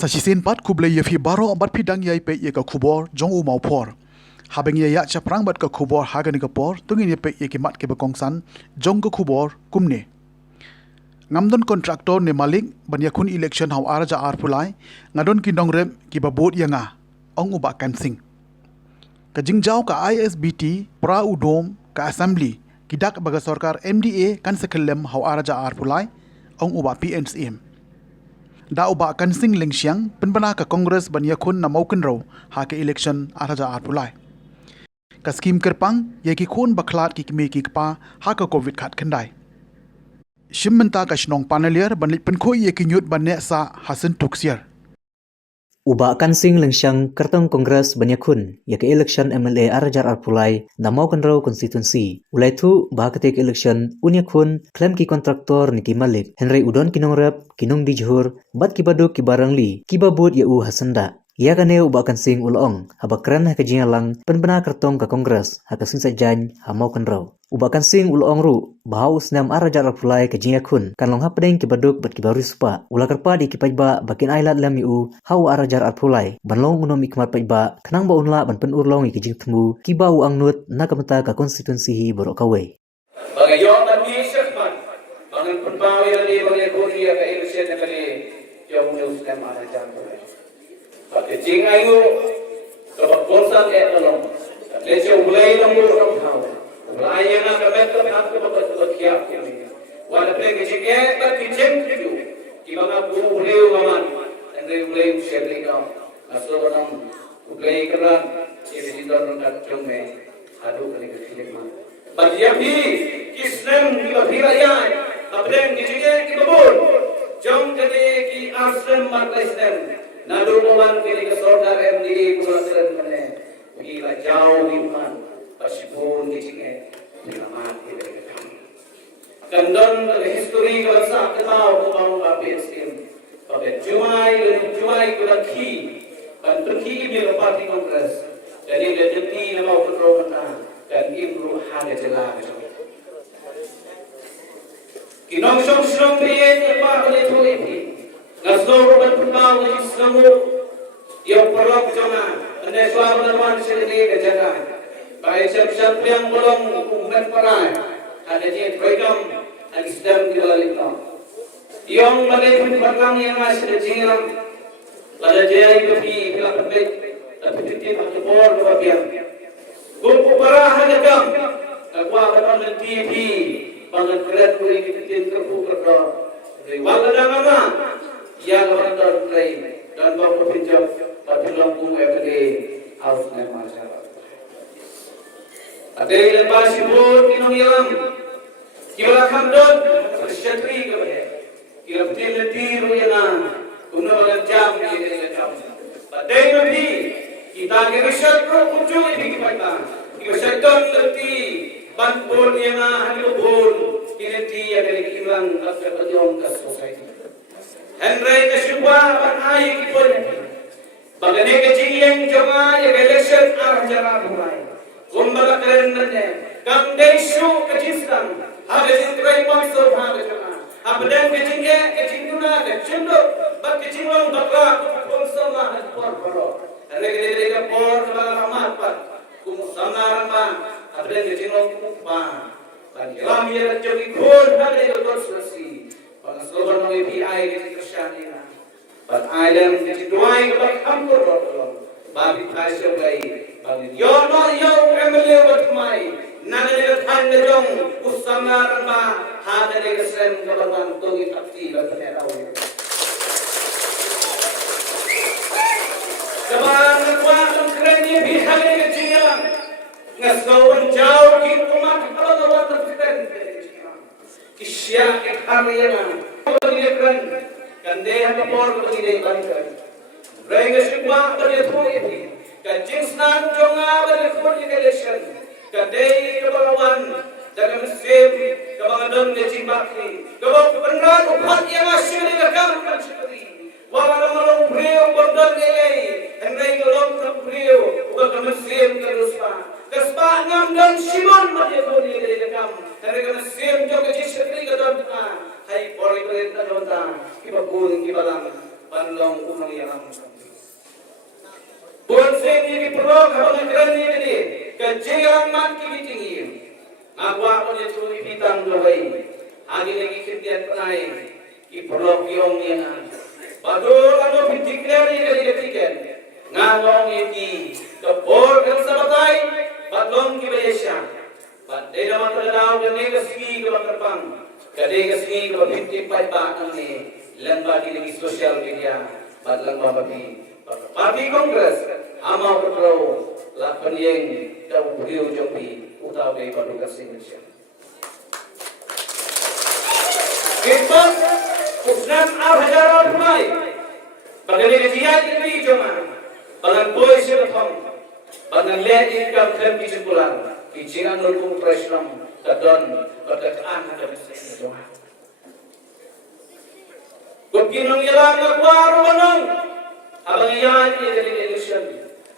Sachisin pat kublai ye fi baro bat fi dang yai pe ye ka khubor jong u mau phor. Habeng ye ya chaprang bat ka khubor hagan ka por tungin ye pe ye ki mat ke bakong san jong ka khubor kumne. Ngamdon kontraktor ne malik ban yakun election haw araja arpulai ngadon ki dongrem ki babot yanga ong uba kan sing. Ka jingjau ka ISBT pra udom ka assembly kidak baga sarkar MDA kan sekelem haw araja arpulai ong uba PNCM. Da uba kan sing lengsiang penbana ka kongres ban yakun na mauken raw ha ka election araja arpulai. Ka skim kerpang ye ki khon baklat ki me ki pa ha ka covid khat khandai. Shimmenta ka shnong panelier ban lit penkhoi ye ki nyut ban ne sa hasan tuksier. Uba kan sing lengsiang kertong kongres banyakun ya ke election MLA Arajar Arpulai namau kenrau konstituensi ulai tu bahakatek election unyakun klaim ki kontraktor Niki Malik Henry Udon kinong rep kinong di Johor bat ki baduk ki barangli ki babut ya u hasanda ya kane uba kan sing ulong habakran ha kajingalang penbena kertong ka kongres ha kasing sajan ha mau kenrau uba kan sing ulong ru bahau snam Arajar Arpulai kajingakun kan long ha pedeng ki baduk bat ki baru supa ula kerpa di ki pajba bakin ailat lam u hau Arajar Arpulai banlong unom ikmat pajba kenang ba unla ban pen urlong ki jing temu ki bau angnut na kamata ka konstituensi hi borok kawe bagayon dan di sekman bangan penpawi dan di bangan korea ka election na kali yung news na Arajar Arpulai pakai jing ayu sebab konsan tolong lesyo mulai nombor tahu mulai yang nak kemet aku berkiap wala play jing tak kicem tu kibanga boleh waman dan boleh share ka aso banam boleh keran ini don nak jome adu kali kecilma bagia bhi kisnem ki bhiraya apren jing ki babul jom kade ki asram marlaisnem Nadu mawan kini ke sorgar MD kurang mana gila jauh iman pasipun kicingnya selamat kita ketemu. Kandon history kerasa kenal kau apa skim. Tapi Jumai kurang ki dan pergi ini parti kongres. Jadi jadi nama petroleum dan improve harga jelas. Kinong song biye apa boleh tu ini. Nasdor berpengau di semua yang perlu jangan anda suara berman sendiri ke jangan baik siap yang belum umumkan perai ada je program ada sedang dilalita yang balik berperang yang masih jiram pada je itu bila perbek tapi titik atau bor kebagian kumpul parah ada kam aku akan nanti bangun keren boleh kita terpuk kerja wala nama yang orang lain dan bawa pinjam pada lambung MLA harus naik masyarakat. Ada yang masih pun minum yang kira kandon bersyatri kepada kira betul tiru yang guna orang jam yang jam. Ada yang lebih kita kira syatru muncul di kita kira syaitan lebih banpun yang hari pun kira dia dari kilang akan berjuang ke society. Henry kesyukwa banai kipun bagane kecileng jonga ya election arjara mulai gumbaga kerennya kam desu kecistang ada sintrai mansur ha jonga abdan kecinguna kecindo bak kecingong bakla konsoma por rege por amat pat kumusana ma abdan kecingong pa lam ya jogi khol hale dorsasi Slogan ng API ng Kristiyanina. But item ng situay kapag ampur rotolong. Babi tayo siya gay. Bagin, yon MLA wat kumay. Nananilatan na yung usangaran ma. Hada na kasem kapag tungit aktiba. Kabarang nagwa ang krenye bihag na kajilang. Ngaskawan jauh kin kumat kalawat ng kren. Kisya ikhariyan pagilikan kandehan na por pagilikan Rega sigma pagilikan ini kanjing snan jonga pagilikan election kandei kebalawan dalam sim kebangadon de cimbaki kebab benar upat yang asyik dikam kan sekali wala malong brio bondol nilai henry gelong brio uga kemesim keruspa kespa ngam dan simon pagilikan nilai dikam henry kemesim juga jisri kedon hai pori perintah donta kibakun kibalang panlong kumang yang buat saya ini perlu kawan keren ini kejiran man kini tinggi aku apa dia tu ibitang doai agi lagi kerjaan penai iperlu kiong yang badur anu pintikleri kali ketikan ngalong ini kebor kan sabatai batlong kibayasya bat deda matadau kan negasi ke bakarpang kadai kasih ke pintik pai bakang ni lembah di lagi sosial media bat lembah babi Parti Kongres amau perlu lapan yang tahu beliau jombi utau dari Parti Indonesia. Kita usnam al-hajaran mulai bagaimana kejian ini cuma bagan boy siapapun bagan lihat ikam klaim kesimpulan kejian nulung preslam kadon berkaitan dengan cuma. Kukinong ilang nakwaro manong abang yan ini election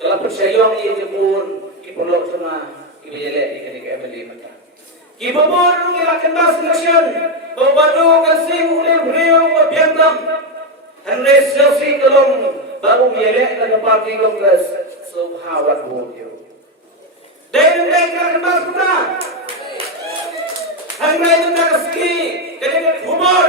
kalau percayong ini pun ipolok sama ibele ini KML mata kibobor nung ilakan bas election babado kasi ule brio biandam henry selfie kalong baru miele na party congress so hawat bolyo den ilakan bas puta henry na kasi kaya humor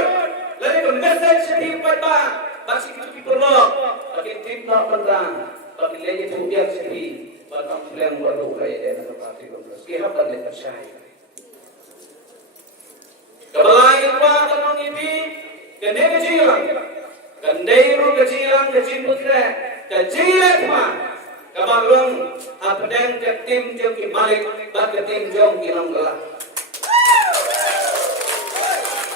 lagi ke message di pada basi itu diperlok bagi timna pendang bagi lagi tujuan sendiri pada plan baru kaya dengan parti Kongres kita boleh percaya kebalai apa kalau ini kene kejilan kendairu kejilan kejimutra kejilan mah kabalong apa dan tim jom kimalik bagi tim jom kinong gelap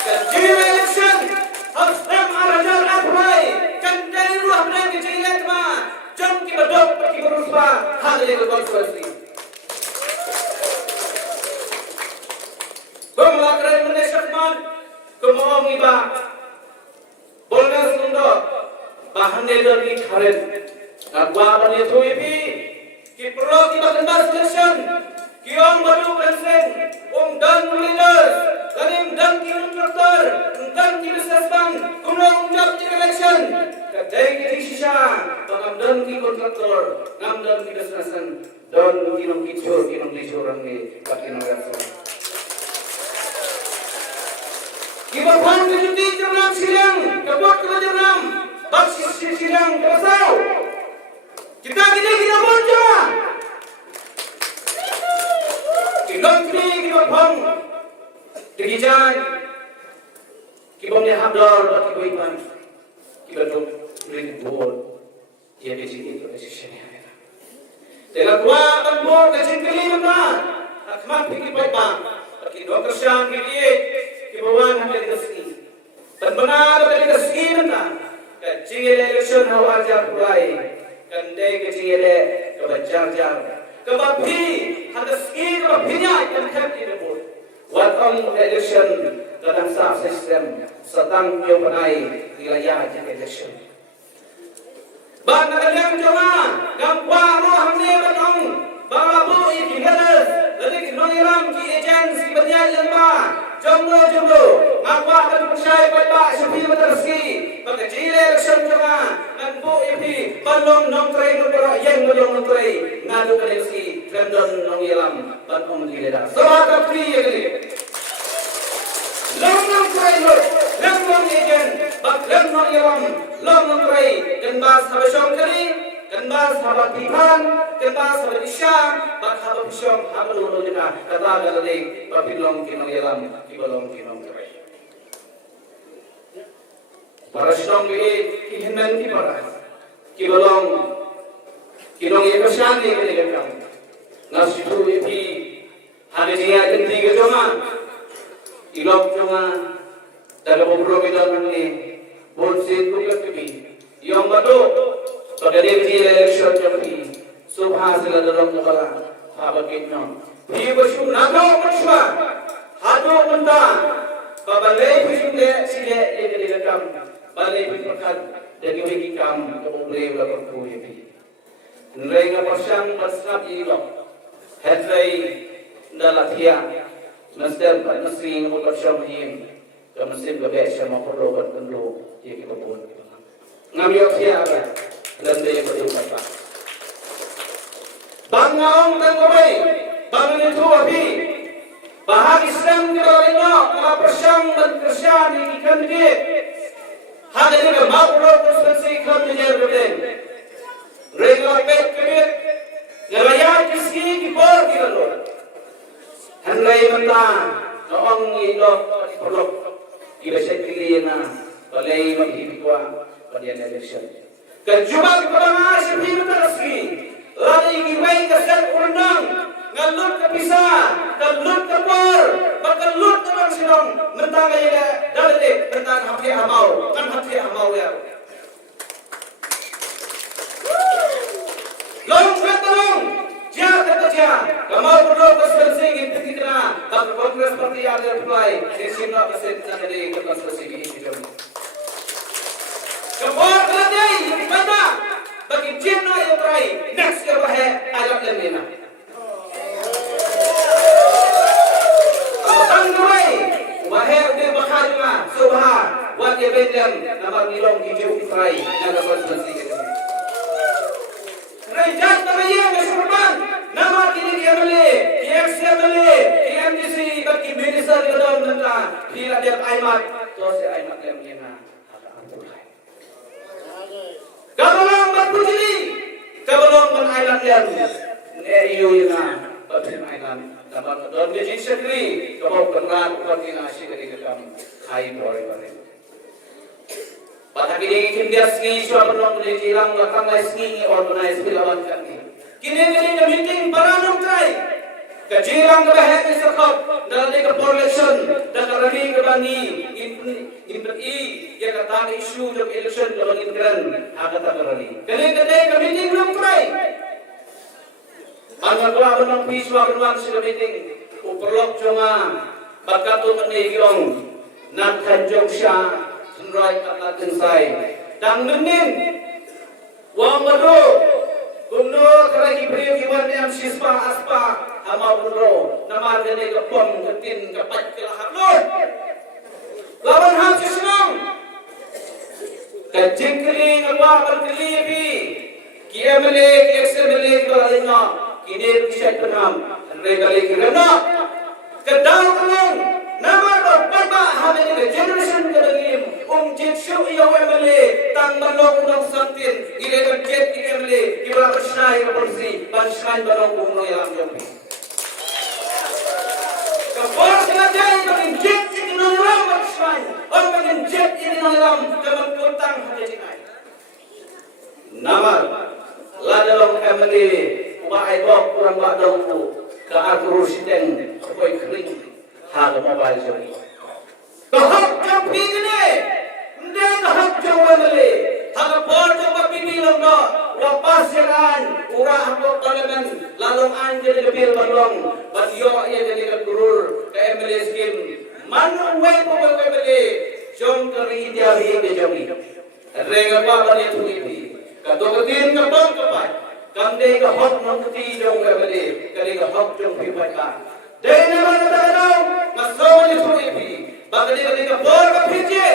kejilan election Hasram arajal aprai kandai ruah dan kejilat ma jom kita dok pergi berusah hal yang berkonsultasi Bangladesh Malaysia man kemau iba boleh sundok bahan dari karen agwa bani tuibi kipro kita kendas election kiong baru pensen dan leaders dan kiong doktor dan businessman kumang job election kadai kiri sisa bagam dan ki kontraktor ngam dan ki businessman dan kinong kicur kinong licurang ni pakinong rasa kiba pang kejuti jernam silang kebot kena jernam baksis silang kerasau kita bonja kinong kini kiba pang digijan kibom ni habdor bagi koipan kibadok ring bol ia besi itu decision ya tela tua tambor kecil kali mana akmat pikir baik bang bagi dokter syang kiri kibawan hamil kesini dan benar dari kesini mana kecil election hawajar pulai kandai kecil kebajar kebapi hadas kiri kebapinya yang kami rebut Watong election dalam sah sistem sedang nyobanai wilayah election. Bagaimana yang cuma gampang hamil batong babu ini ganas jadi noniram ki agensi berjalan lembah jumlo ngapa akan percaya pada sepi materski pada jile election cuma nampu ini balong nongtrai nongtrai yang balong nongtrai ngadu eleksi trendon nongilam batong dileda sebagai pri ini long agent bak long nongilam long nongtrai dan bas habashong kali dan bas habat tihan dan bas habat isyam bak habat isyam habat ululina kata galalik papilong kinongilam kibalong kinongtrai para syong ini kihinan kipara kibalong kinong ikasyang ni kanilang nasibu ipi hari niya jenti ke joma ilok joma dalam program ini bonsin bukan kibi yang batu pada dia election jompi subha sila dalam kepala habakin nyom di bersum nado bersua hado benda babalai bersum dia sila dia kanilang balai berkat dari bagi kam keboleh belakang kuibi nilai ngapasang masnap ilok hadrai ndalatia nasdem nasri ngapasang him kamusim gabe sama perlobat kendlo ye kibabon ngambil siapa dan dia berjumpa Pak. Bangaong tanggapai, bangun itu api, bahag Islam di bawahnya, kalau persang dan kersian ikan dia, hanya dia makro konsentrasi ikan menjadi berdeng. Mereka pet kebet, ngerayat kiski kipor kita loh. Henry mentang, noong ilok perlok, kita sekali na, balai maghibigwa, pada election. Kejubah kepada seperti terasi, lagi kibai kesan undang, ngalut ke pisah, ngalut ke por, bakal lut ke bang sinong, mentang aja dalil, mentang hati amau, kan hati amau ya. Long katong, dia kata dia, kamu perlu konsentrasi gitu kita, tapi kongres parti ada reply, sesina persen tadi konsentrasi gitu. Kapor keladai, mana? Bagi Cina yang terakhir, next ke bahaya ayat lemina. Tangguai, bahaya dia bakal subhan, wajib bendem, nama nilong hijau terakhir, nama konsentrasi gitu. Rejat terbayang keserupan, nama kini dia beli, dia beli, MDC bagi minister di dalam negara, dia ada aimat, terus aimat lemina. Kabalong berputih, kabalong berisland yang EU yang berisland. Dapat don di sini, kabau berat koordinasi dari kami, hai bore-bore. Pada kini India sini sudah belum dijilang, bahkan sini organize pilawan kami. Kini meeting paranong try. Kajilang kebahagiaan sekop dalam ke election dan lagi ke bani imperi yang kata isu dalam election dalam imigran agak tak berani. Kali meeting belum try. Angkat dua benang pisau beruang sudah meeting. Uperlok cuma bakat tu menegong nak kanjong syah senrai kata tensai. Dan menin wang baru gubernur keragi beri kiwan yang sispa aspa. Ama bro, nama dia ke pom ketin kepat kelahar lor. Lawan hal sesenang. Kejengkeli ngapa berkeli bi. Kiamele, kieksemele kelalina. Kini bisa penam. Regali kerana. Kedau kelong. Nama berapa hamil ke generation kedalim. Jitsu iyo emele. Tang balong unang santin. Ile berjet emele. Kibra bersnai bersi. Bansnai balong unang yang jombi. Kapor sengaja menginjek ini dalam maksudnya, orang menginjek ini dalam dalam kutang hati ini. Nama, ladang MLA, bahai bok kurang badang ke atur sidang supaya kering, harga mobile jadi. Kahak jampi ini, ndai kahak jauh MLA, harga bor jauh pipi longga, wapas jalan, urah bok kalemen, lalu anjir lebih balong. Badio ia jadi gurur ke MLA skim. Manu wei pokok MLA. Jom keri dia bih jom ni. Rega apa bani tu ni. Kato ketin kapal kapai. Kamde ka hok mangti jom MLA. Kali ka hok jom pipai. Dena mana tahu masau ni tu ni. Bagadi ka bor ka pije.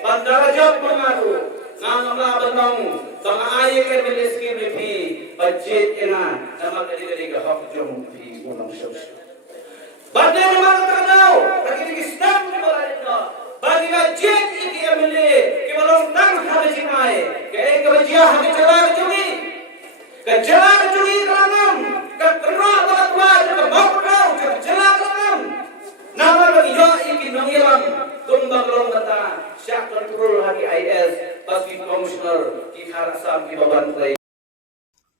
Bandara job mengaru. Ngamla benong. Tang aye ke MLA skim ni. Budget ena. Nama kali ka hok jom pi. Bagi memang terkenal, bagi Islam di bawahnya, bagi kajian ini MLA, kita longtang hari Jumat, kita kajian hari Jumat curi, kajian curi kelanam, kekerah keluar, kebakar, kejelang kelanam. Nama bagi yo ini mengilang, tumbang longkata, syak kontrol hari IS, bagi komisioner di Harasam di Baban Play.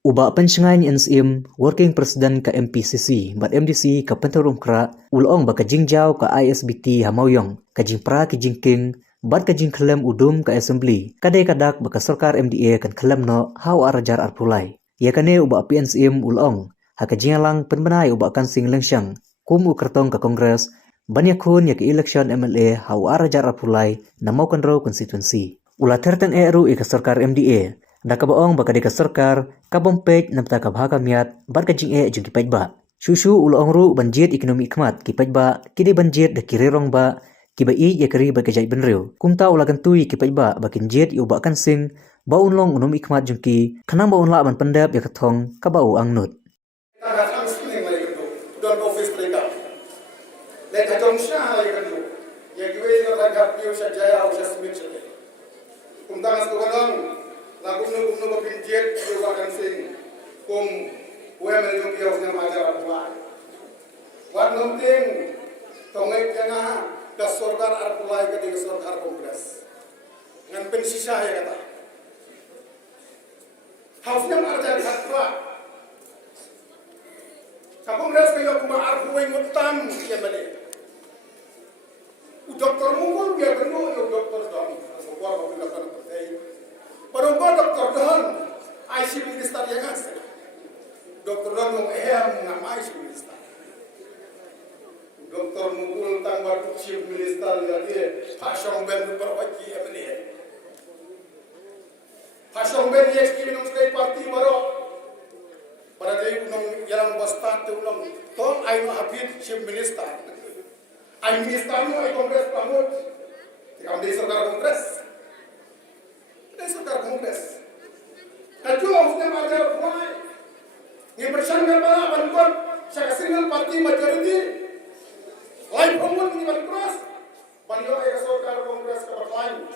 Uba pensengai NSM Working President ke MPCC bat MDC ke Penterum Kra ulong ba kajingjau ke ISBT Hamauyong kajing pra kijing king bat kajing kelem udum ke Assembly kadai kadak ba sarkar MDA kan kelem no hau arajar arpulai ya kane uba PNSM ulong ha kajingalang penbenai uba kan sing lengsyang kum ukertong ke Kongres banyakun ya ke election MLA hau arajar arpulai namau kanro konstituensi ula terteng eru ke sarkar MDA da kabaong baka de sarkar kabompej namta kabhaka miat bar kajing jung kipaj ba shushu ulong ru banjit ekonomi kmat kipaj ba kide banjit de kirerong ba kiba ya kari ba kajai benreu kumta ulagan tui kipaj ba bakin jet yu ba kan sing baun long unum ikmat jungki khanang baun la ban pandap ya kathong ka bau angnut Kadang-kadang sering mereka tu, don office mereka. Mereka jomsha mereka tu. Yang gue yang rakyat piu sajaya usah semit saja. Kumtangan sekolah lagu nu berpinjat piu akan sing kum gue mereka piu usah majar apa. Wan nunting tongai kena ke sorgar arpulai ke di sorgar kongres. Ngan pensisa ya kata. Hausnya marjar katwa. Kongres kayo kumaar huway mutam siya balik. U doktor mungkol biar penuh yung doktor doon. Sebuah pagbilakan ng patay. Parang ba doktor doon? IC minister yang ngasal. Doktor doon yung ng IC minister. Doktor mungkol tanggal chief minister lagi. Pasyong ben berwajib ya balik. Pasyong ben yes kini ng sekay party baru. Pada day unang yalang basta te unang tol ay no hapit chief minister. Ay minister no ay kongres pamut. Tikam di sarkar kongres. Di sarkar kongres. Kaju usne majar pulai. Ni bersangka bala bantuan sa single party majority. Lai pamut ni bankras. Banyo ay sarkar kongres ka baklain.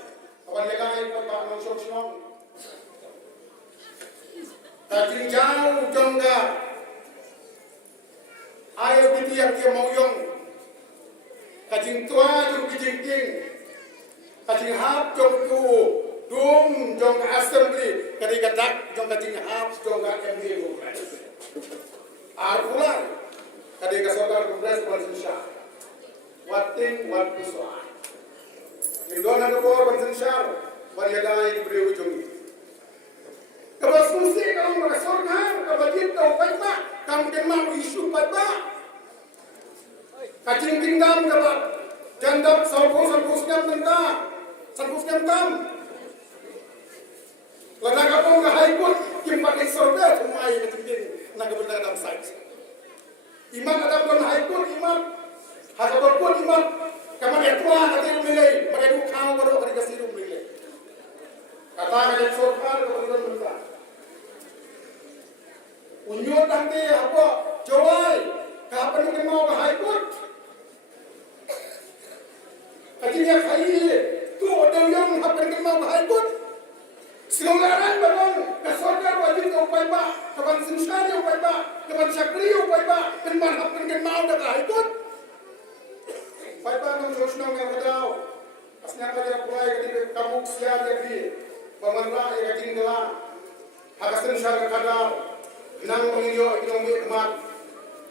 Kawan legay pa ng sosyon. Kajing jauh jongga ayat biti yang dia mau yong kajing tua jong kajing king kajing hap jong tu dum jong assembly kadi gadak jong kajing hap jong MD kongres arpulan kadi kasokar kongres Indonesia wating wat puswa Indona ko Indonesia waliagai beriu jong Kabas musik kalau mereka sorgar, kabas kita upai ba, kamu kena isu upai ba. Kacing tingdam kabas, jandap sanpus ngam tam. Ladang kapong kahaypun, kim pakai sorga tumai ketingin nagabenang dalam saiz. Iman ada pun haypun iman, hakapun pun iman, kamu etua nanti umilai, pakai dukang baru kali kasih umilai. Kata kajak sorgar kebetulan mereka. Unyot nanti apa jawai kapan kita mau ke high court akhirnya kaya tu orang yang kapan kita mau ke high court selonggaran barang kesorgar wajib ke upay ba kapan sinsari upay ba kapan syakri upay ba penman kapan kita mau ke high court upay ba ng sosnong yang kadaw asnya kaya pulai ketika kamu siya jadi pemerintah yang tinggal hakasin syar kadaw nang mengiyo ekonomi emat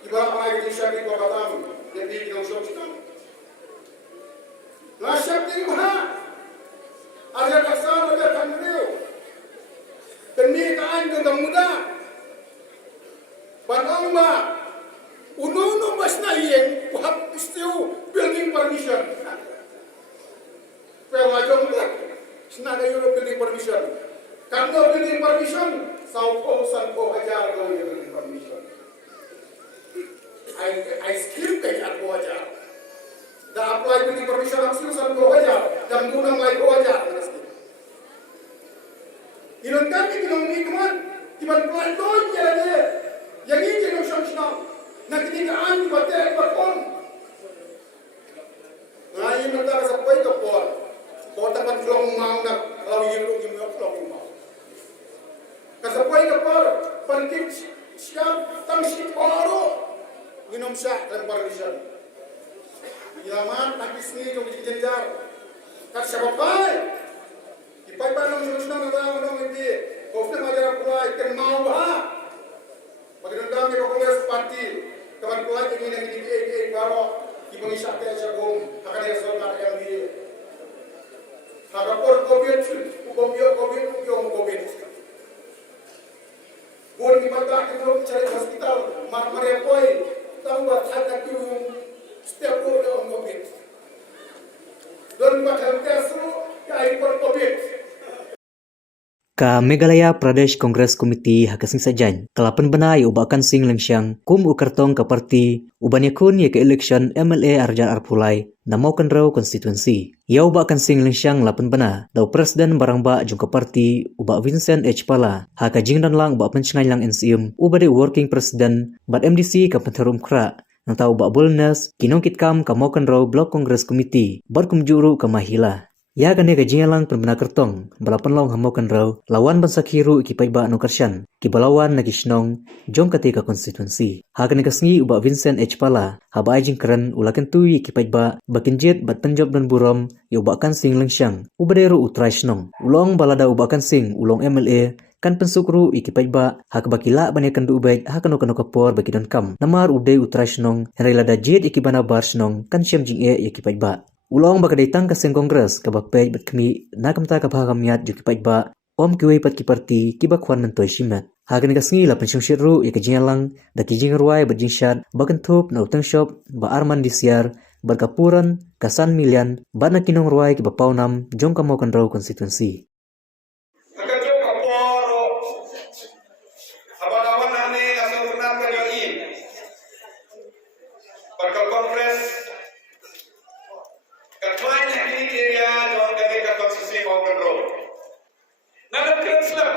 ibarat orang Indonesia di Batam jadi di Sosok nasab timha ada kasar ada kanriu demi kaan dengan muda banang ma unu mas naiyeng kuhap istiu building permission pero majong tak senada euro building permission karena building permission Saupo sanpo ajar ko yung information. I skill kay ako ajar. Da apply with information ang skill sanpo ajar. Dam dunang lay ko ajar. Inon kami kinong nikman. Iman plantoy niya niya. Yang ini yung siyang nagtitikaan ni Batek Bakon. Ngayon nagkakasapoy ka po. Kota kan flong mau na lawin yung flong mau. Kasapoy ka po, pantik siya, tangsit oro, ginom siya, dalam permission. Ilaman, tapis ni, yung jenjar. Kat siya papay. Ipay pa nung sunod na nung hindi. Kofte majar pula, ikan mau ba? Magandang kami Kongres Party. Kaman pula, ingin ang hindi baro. Ibang isya kaya siya kung hakanaya sa mga LD. Hagapor COVID, COVID, yung COVID. Buat di mata kita cari hospital, marmare poi, tahu buat ada tu setiap orang COVID. Dan macam tes tu, kain per COVID. Ka Meghalaya Pradesh Congress Committee hakasing sajan kelapan bena ya ubakan sing lengsyang kum ukartong ka parti uban yakun ya ke election MLA Arjar Arpulai namaukan raw constituency. Ya ubakan sing lengsyang lapan bena daw presiden barangba jung ka parti uba Vincent H. Pala haka jingdan lang uba pencengai lang NCM uba de working president bat MDC ka Pentarum Kra nang tau uba Bulnes kinongkit kam ka maukan raw Block Congress Committee bar kumjuru ka Mahila. Ya gane gajingalang penbena kertong balapan long hamokan raw lawan bansa kiru ikipay ba anu karsyan kibalawan nagisnong jong katika konstituensi hagan kasngi uba Vincent H. Pala haba ajing keren ulakan tui ikipay ba bakinjit bat penjob dan burom ya ubakan sing lengsyang ubadero utraisnong ulong balada ubakan sing ulong MLA kan pensukru ikipay ba hak bakila banyakan duubay hakan okano kapor bakidon kam namar uday utraisnong henrilada jit ikibana barsnong kan syam jing ikipay ba ulong baka datang ke seng kongres ke bapay bat kami nakamta ka bahagamiat juki paitba om kiway pat ki parti ki bakwan mentoy shimat hagan kasngi la pensyong shiru ya kejingalang da kijing ruai bajing syat bagan thup na utang shop ba arman disiar berkapuran kasan milian ba na kinong ruai ki bapawnam jong kamokan raw konstituensi. Nakajo kaporo abalawan nane asal sunan kanyoin Parkal Kongres Katlain ini area jong kami ka konstitusi maupun roh. Nanap Islam,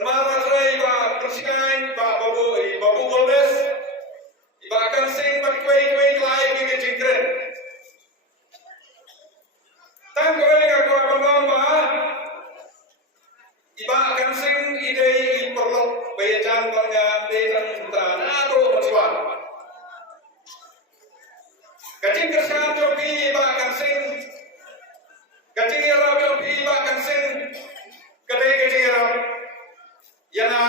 nama matrai ba Krishnain ba babu Goldes, ba akan sing ba kuai lai ke jingkren. Tang kuai ka ko bangam ba, iba akan sing ide perlu bayajan bangga detan utan ado macam. Kacing kersan jopi ba akan sing kacing era jopi ba akan sing kadai kacing era yana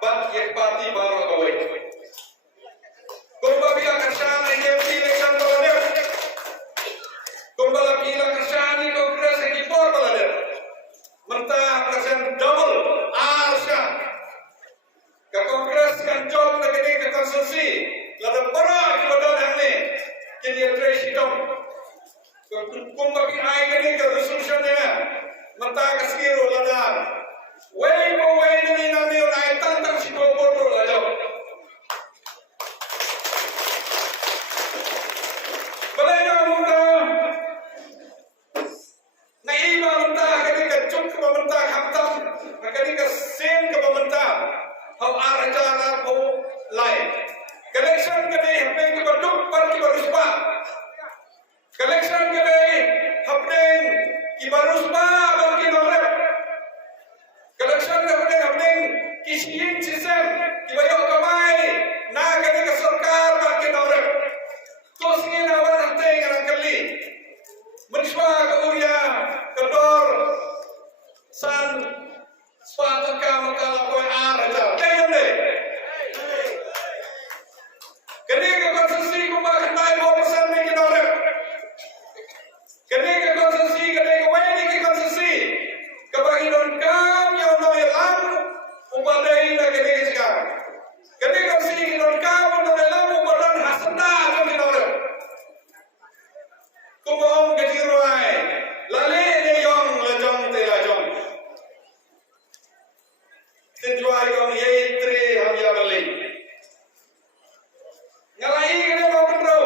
bat yak parti baru kawai kumba bila kersan ide election balader kumba bila kersan ni kongres ki por balader mentah kersan double arsha ka kongres kan job na kadai ka konstitusi lada para ki badal hangni kini address itu kumba bi ai kini ke resolution ni mata kaskiru ladan way ni nani ai tantang si bobo aja balai muda nai ba muda kini ke cuk ke muda khamtam kini ke sen ke muda hau arjana ho lain Collection kene hapne ke berduk par ki barusba. Collection kene hapne ki barusba bar ki nomre. Collection hapne ki shiin sistem ki bayo kamai na kene ke sarkar bar ki nomre. To singe na wan hante ngan kali. Menshwa ka uria kedor san swata ka makala ko araja. Kene Ketika konstitusi kumba kenai 4% ni kita oleh. Ketika konstitusi ketika wani ki konstitusi kebagian kam yang noi lam upadai na ketika sekarang. Ketika konstitusi kita kam noi lam upadan hasna jom kita oleh. Kumba om kejiruai lale ne yong lejong te lejong. Tenjuai kau ye tre ham ya balik. Ngalai kena mau kontrol.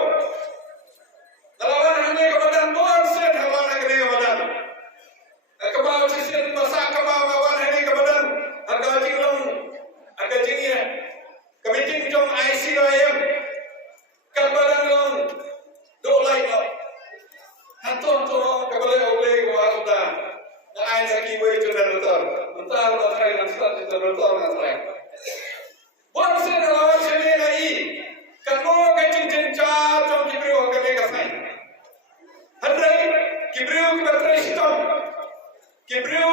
Lawan hanya kebadan tuan sen hawan kena kebadan. Kebau sisen masak kebau lawan hanya kebadan. Agak jinglong, agak jingnya. Kemiting jom ICIM. Kebadan long dolai lo. Hantu kebalai oleh gua sudah. Ngai nak kiwai sudah nutar. Nutar try nanti nutar nanti. Buat sen lawan sini lagi. Kano kacing jencar jom kibriu kami kasai. Hadrai kibriu kita teristom. Kibriu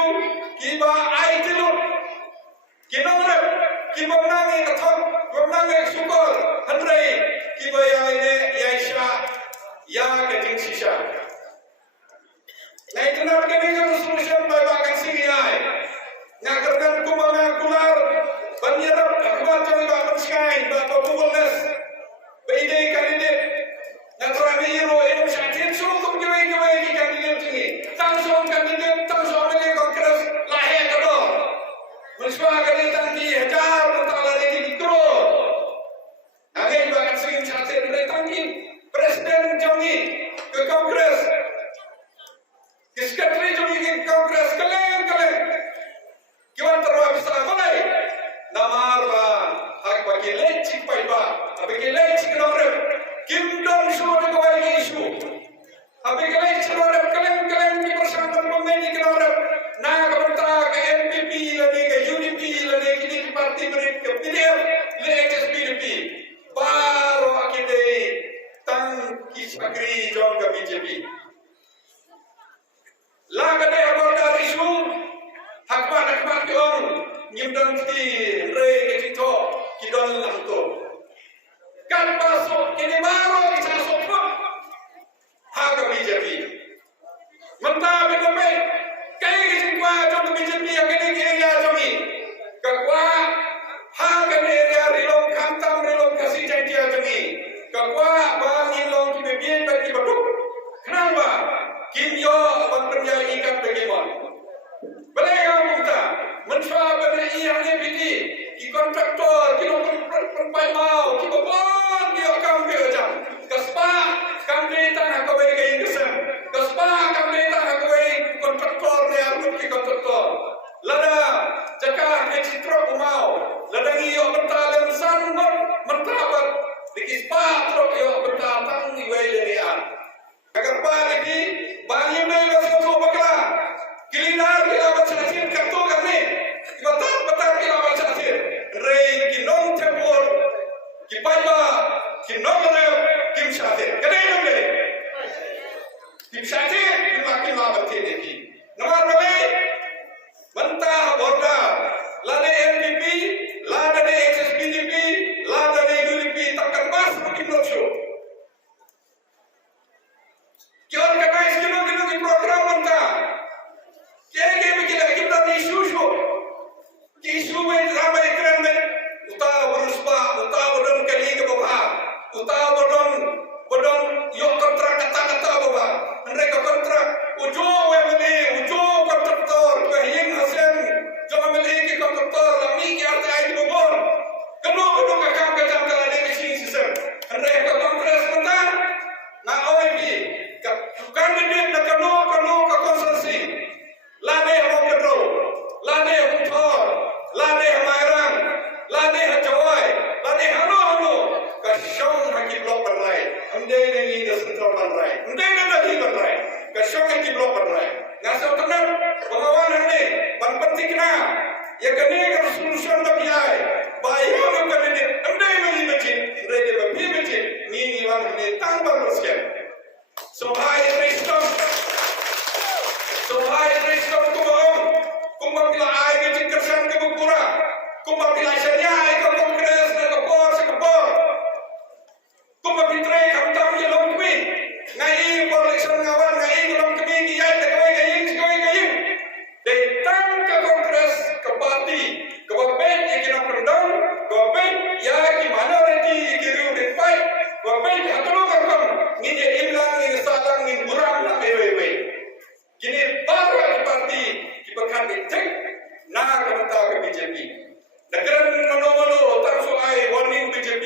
kiba aitilun. Kinongrep kiba nangi kathok, kiba nangi syukur. Hadrai kiba yang ini yaisha ya kacing sisa. Nah itu nak kami kan solution bagai sini ay. Ngakarkan kumanga kular banyak akibat jom bagai sky bagai Bulnes. Ide kandidat natural hero ini mesti sungguh kewai ki kandidat ini. Tangsung kandidat tangsung ini kongres lahir kedua. Indon show de kawai isu. Abi kalai chorap kalem ki persangkan pemain ikrarap. Na kabentra ke MPP lagi ke UDP lagi kini di parti mereka PDF le HSPDP. Baru akide tang kisagri jong ke BJP. Laga de abordar isu hakmat ki ong nyimdan ti re ke tito ki don lanto. Kan pasok kini baru kita sopot haga BJP. Mentah betul kaya kisah kuah jom BJP yang kini ya jomi. Kakwa haga area rilong kantam rilong kasih janji jomi. Kakwa bang ilong ki bebian bagi baduk. Kenapa? Kimyo bang penjala ikan bagaimana? Belayang kita mencoba pada yang lebih ki kontraktor ki perempuan mau ki babon ki okam ki ojam kaspa kami tak nak kawai ke industri kaspa kami tak nak kawai kontraktor ni arut ki kontraktor lada jaka ke citro mau lada iyo bentalan sangot mentabat di kispa tro iyo bentatang iwai lenian agar pa lagi banyak dari masuk bakla kilinar kita baca hasil kartu kami betul kita baca hasil rei kinong tempur kipaiba kinong leo kim syate kadai nongde kim syate makin mabati deki nomor bali mentah borda lade MPP lade HSPDP lade UDP takkan bas makin nocho kior kadai kinong di program mentah kege mikila kita ni isu isu में ramai keren में uta berusba uta bodon kali ke bawah uta bodon yok kontrak kata bawah mereka kontrak ujo wemeli ujo kontraktor kehin hasen jangan meli ke kontraktor lami ke arti di bawah keno kakak kacang kala de sini sistem mereka kongres mentah na OIB kandidat na keno ke konsensi lade ho kedro lade ho thor lade Mairang, lade Jawa, lade Hano, kasyong haki blok berai, andai ni dah sentral berai, andai ni dah di berai, kasyong haki blok berai. Ngasau tenang, pengawan ni, ban penting na, ya kene kan solution bagi ai, bayar nak kene, andai ni macam, andai ni bagi macam, ni wan ni tambah bersekian. So hai Kristus kumbang bila ai ke kersan ke bukura kumbang bila syariah ke kongres ke kapor kumbang bitre kamtam ye long kwi ngai election ngawan ngai long kwi ki yai te koi gaing de tang ke kongres ke parti ke bapen ye kina pendang ke bapen ya ki minority ye ki ru de pai bapen hatlo kam ni je imlang ni salang ni buram na ewe kini baru parti bahkan dicek nak kementar ke BJP. Negara menolong tangsung ai warning BJP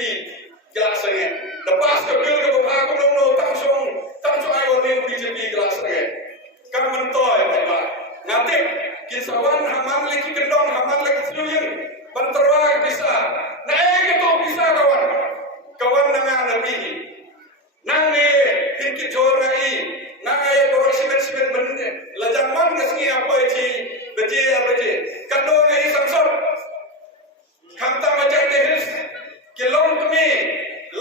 jelas sangat. Lepas ke bil ke bawah menolong tangsung ai warning BJP jelas sangat. Kan mentoy mereka. Nanti kisawan hamam lagi kendong hamam lagi seluyang benterwa bisa. Naik itu bisa kawan dengan lebih. Nang ni pinki jorai nang ay simen bende lajang man ngasngi apa iti beje kando ngai sangsor kamta macam dehis kilong kami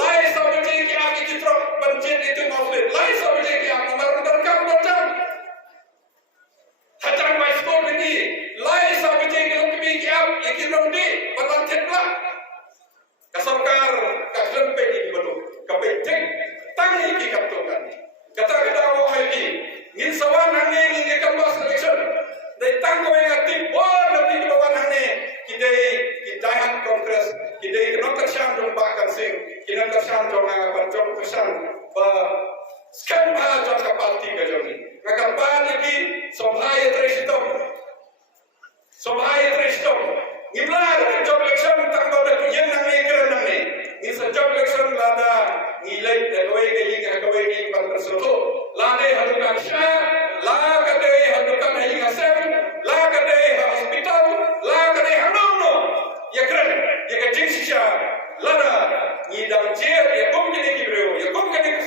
lai sa beje ki aki citro banjir itu maksud lai sa beje ki ak nomor kam macam hajang mai sto bini lai sa beje kilong kami ki ak ikirong di palan cetla kasarkar kaslen pe di bodo kapecek tangi ki kaptokan kata awak lagi ngin sawan hane ngin kambas election dai tangko yang aktif bor nanti di bawah hane kidai kongres kidai kenok kesan dong bahkan sing kina kesan dong jom kesan ba skan ba jom kapalti ke jomi ngakapal lagi somhai trestom ngimlar job election tangko dak yen nang ni keren nang ni ni job election lada ngilai kawai ke par tersoto lade hadukan syah la kade hadukan hayi ngasem la kade hospital la kade hanono ya keren ya kajin sisha lada ni dam jer ya kom kene kibreo ya kom kene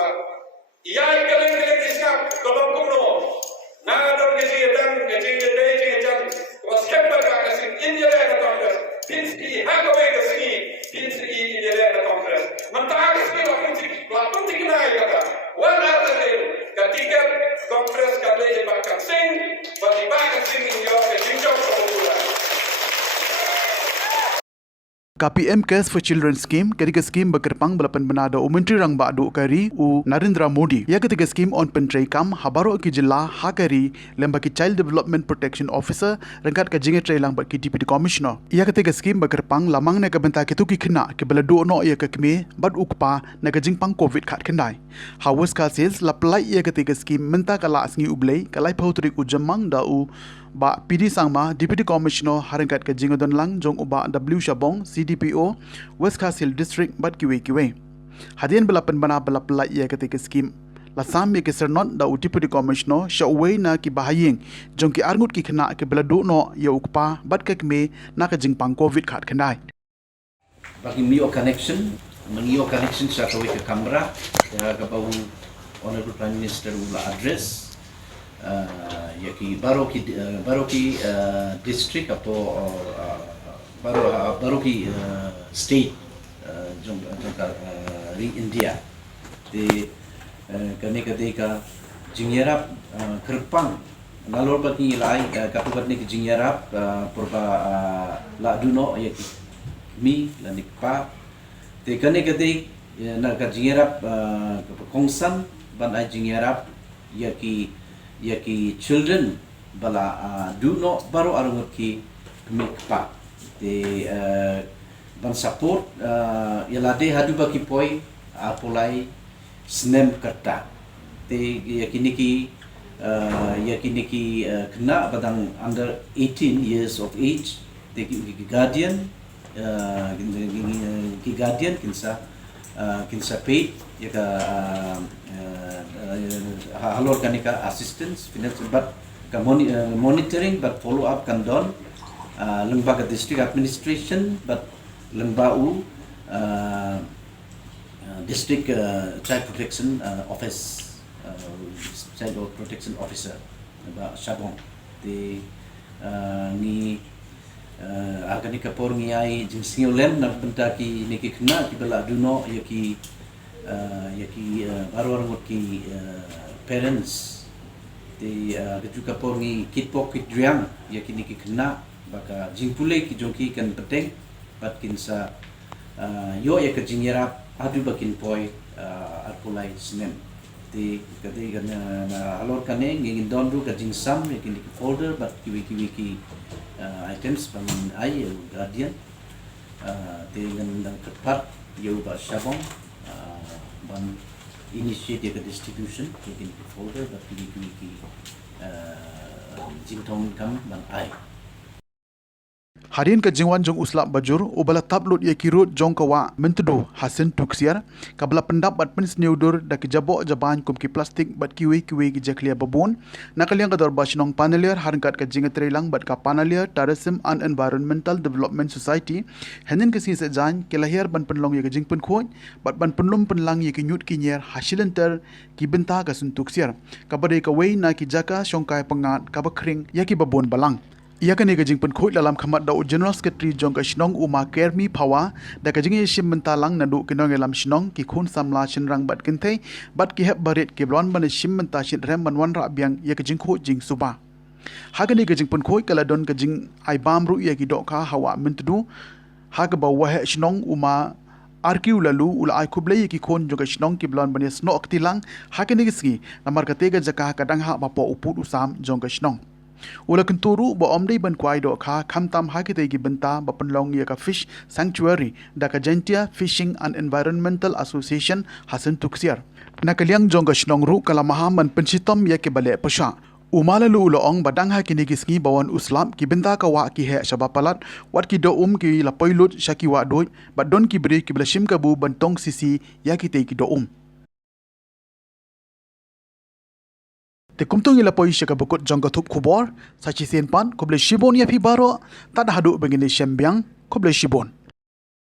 ba yai kelen isap kolom kumno na dong ke siatan ke dei ke jan was kemba ka kasin India na Congress pins ki hakawe ka ski pins ki India na Congress mantaag spi la punti kinai kata wan arta ketika Congress kali bahkan sing bagi bahkan sing yo ke jinjau popular KPM Cares for Children Scheme ketika skim bekerpang balapan benada Menteri Rang Badu Kari u Narendra Modi. Ya ketika skim on pentrai kam habaro ki jilla hakari lembaki Child Development Protection Officer rengkat ke jinge trai lang ki Deputy Commissioner. Ya ketika skim bekerpang lamang na kabenta ki tuki kena ke belado no ya ke keme bad ukpa na ke jingpang COVID khat kendai. Hawas ka sales la plai ya ketika skim menta kala asngi ublei kalai pautrik u jamang da u ba PD Sangma Deputy Commissioner harangkat ke jingodon lang jong uba W Shabong CDPO West Coast Hill District bat kiwe hadian belapan bana belapla ia ketika skim la sam ke sernot da Deputy Commissioner shawei na ki bahayeng jong ki arngut ki khna ke beladu no ya ukpa bat ke kme na ke jingpang COVID khat khandai bagi mio connection sa kawi ke kamera ya ka bau Honorable Prime Minister ula address yaki baroki district atau baroki state jongka ri India di kami ketika jingyarap kerpang nalor bagi lai kapukat ni jingyarap purba la duno yaki mi lanik pa di kami ketika nak jingyarap kongsan ban ai jingyarap yaki children bala duno baru arungut ki mikpa de ban support yalade hadu baki poi apolai snem karta de yakini ki kena badang under 18 years of age de guardian kinsa paid yaka halor kanika assistance financial but monitoring but follow up kan don lembaga district administration but lembau district child protection office child protection officer ba Shabong di ni akanika por ngiai jingsingolem na bentaki niki kena ki bala duno yaki baru ki parents di juga porngi kitpok kitdriang yaki niki kena baka jingpule ki jongki kan peteng bat kinsa yo ya ke jingyara adu bakin poi arpulai snem di kati kan na alor kane ngin dondu ka jingsam yaki niki folder bat kiwi items bangun ai guardian dengan tepat yo ba Shabong ban initiate the distribution taking the folder but ki jintong kam ban ai Harian ke jingwan jong uslap bajur ubala tablut ye kirut jong kawa mentudu hasen tuksiar kabla pendapat pen sneudur da ke jabok jaban kum ki plastik bat kiwi ki jaklia babon nakaliang kador basnong panelier harkat ke jingat relang bat ka panelier Tourism and Environmental Development Society henin ke si sejan ke lahir ban penlong ye ke jing pen khoj bat ban penlom penlang ye ke nyut ki nyer hasilenter ki benta ka sun tuksiar kabade ka wei na ki jaka shongkai pengat ka bakring ye ki babon balang ia kan ega jingpen khoi dalam khamat da General Secretary jong ka shnong uma kermi phawa da ka jinge shim mentalang nadu kinong elam shnong ki khun samla chinrang bat kintei bat ki heb barit ki blon ban shim menta shin rem ban wan ra byang ia ka jing kho jing suba hagan ega jingpen khoi kala don ka jing ai bam ru ia ki dok kha hawa mentudu ha ka ba wa he shnong uma arkiu lalu ula ai khublei ki khon jong ka shnong ki blon ban snok tilang hagan ega ski namar ka tega jaka kadang ha ba po uput usam jong ka shnong Ula kenturu ba omdei ban kwai do kha khamtam ha ki tegi benta ba penlong ya ka fish sanctuary da ka Gentia Fishing and Environmental Association hasan tuksiar nakaliang jong ka shnong ru kala mahaman pensitom ya ke bale pasha umalalu uloong badang ha kini gisngi bawan uslam ki benta ka wa ki he shabapalat wat ki do ki la poilut shaki wa do ba don ki bri ki blashim ka bu bantong sisi ya ki te ki do te kumtung ila poi shaka bukut jongga thup khubor sachi sen pan koble shibon ya phi baro tad hadu begini shembyang koble shibon